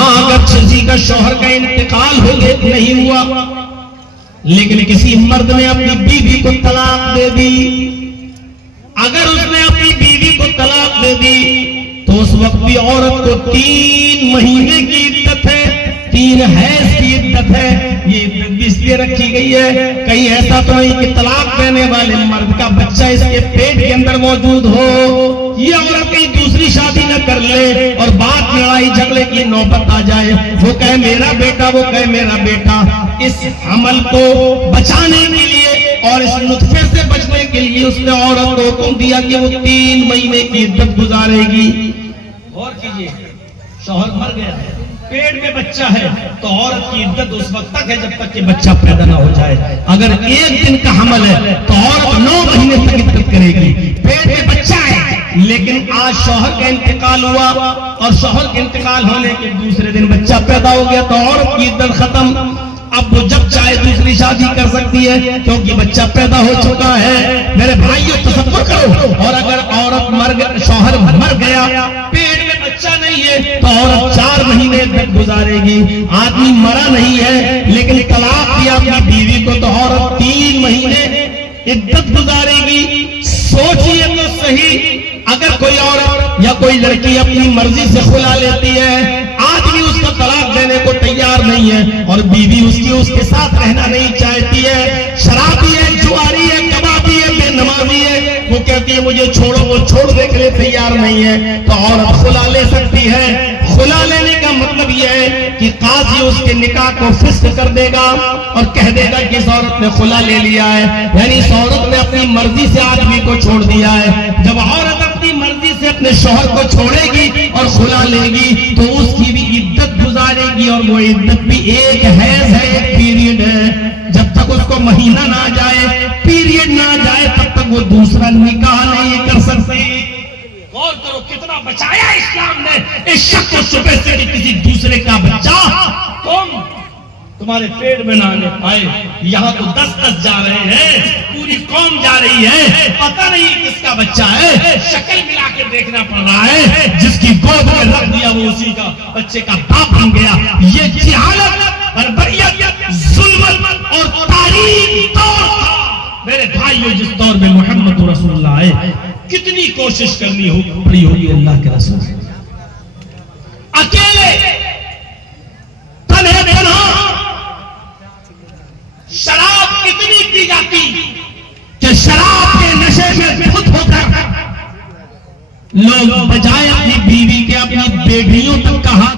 ہاں اگر کسی کا شوہر کا انتقال ہو گیا نہیں ہوا لیکن کسی مرد نے اپنی بیوی کو طلاق دے دی، اگر اس نے اپنی بیوی کو طلاق دے دی تو اس وقت بھی عورت کو 3 مہینے کی عدت ہے، 3 حیض کی عدت ہے۔ یہ عدت بھی اس لیے رکھی گئی ہے کہیں ایسا تو نہیں کہ طلاق دینے والے مرد کا بچہ اس کے پیٹ کے اندر موجود ہو، یہ عورت کہیں دوسری شادی نہ کر لے اور بعد میں لڑائی جھگڑے کی نوبت آ جائے، وہ کہے میرا بیٹا، وہ کہے میرا بیٹا۔ اس حمل کو بچانے کے لیے اور اس نطفے سے بچنے کے لیے اس نے عورت کو حکم دیا کہ وہ 3 مہینے کی عدت گزارے گی۔ غور کیجئے، شوہر مر گیا ہے، پیٹ میں بچہ ہے تو عورت کی عدت اس وقت تک ہے جب تک کہ بچہ پیدا نہ ہو جائے۔ اگر 1 دن کا حمل ہے تو عورت 9 مہینے تک عدت کرے گی۔ پیٹ میں بچہ ہے لیکن آج شوہر کا انتقال ہوا اور شوہر کے انتقال ہونے کے دوسرے دن بچہ پیدا ہو گیا تو عورت کی عدت ختم۔ اب وہ جب چاہے دوسری شادی کر سکتی ہے کیونکہ بچہ پیدا ہو چکا ہے۔ میرے بھائیو تصور کرو، اور اگر عورت شوہر مر گیا، پیٹ میں بچہ نہیں ہے تو عورت 4 مہینے تک گزارے گی۔ آدمی مرا نہیں ہے لیکن طلاق دیا اپنی بیوی کو تو عورت 3 مہینے عدت گزارے گی۔ سوچئے تو صحیح، اگر کوئی عورت یا کوئی لڑکی اپنی مرضی سے خلا لیتی ہے، آدمی اس کو طلاق دینے کو تیار نہیں ہے اور بیوی اس کے ساتھ رہنا نہیں چاہتی ہے، شرابی ہے، جواری ہے، کبابی ہے، بے نمازی ہے، وہ کہتی ہے مجھے چھوڑو، وہ چھوڑنے کے لیے تیار نہیں ہے تو عورت خلا لے سکتی ہے۔ خلا لینے کا مطلب یہ ہے کہ قاضی اس کے نکاح کو فسخ کر دے گا اور کہہ دے گا کہ اس عورت نے خلا لے لیا ہے، یعنی اس عورت نے اپنی مرضی سے آدمی کو چھوڑ دیا ہے۔ جب عورت اپنی مرضی سے اپنے شوہر کو چھوڑے گی اور خلا لے گی تو اس کی بھی عدت گزارے گی، اور وہ عدت بھی ایک حیض ہے، ایک پیریڈ ہے۔ جب تک اس کو مہینہ نہ جائے، پیریڈ نہ جائے، تب تک وہ دوسرا نکاح نہیں کر سکتے۔ غور کرو کتنا بچایا اسلام نے اس شک و شبہ سے کہ کسی دوسرے کا بچہ تمہارے پیٹ میں نہ آنے پائے۔ یہاں تو 10 جا رہے ہیں، پوری قوم جا رہی ہے، پتہ نہیں کس کا بچہ ہے، شکل ملا کے دیکھنا پڑ رہا ہے، جس کی گود میں رکھ دیا وہ اسی کا بچے کا باپ بن گیا۔ یہ جہالت، بربریت، ظلم اور تاریخی دور تھا میرے بھائیو، جس دور میں محمد رسول اللہ آئے۔ کتنی کوشش کرنی پڑی ہوگی اللہ کے رسول، اکیلے تنہے تنہا شراب اتنی پی جاتی کہ شراب کے نشے میں خود ہو کر لوگ بجائے اپنی بیوی کے اپنی بیٹیوں تک کا ہاتھ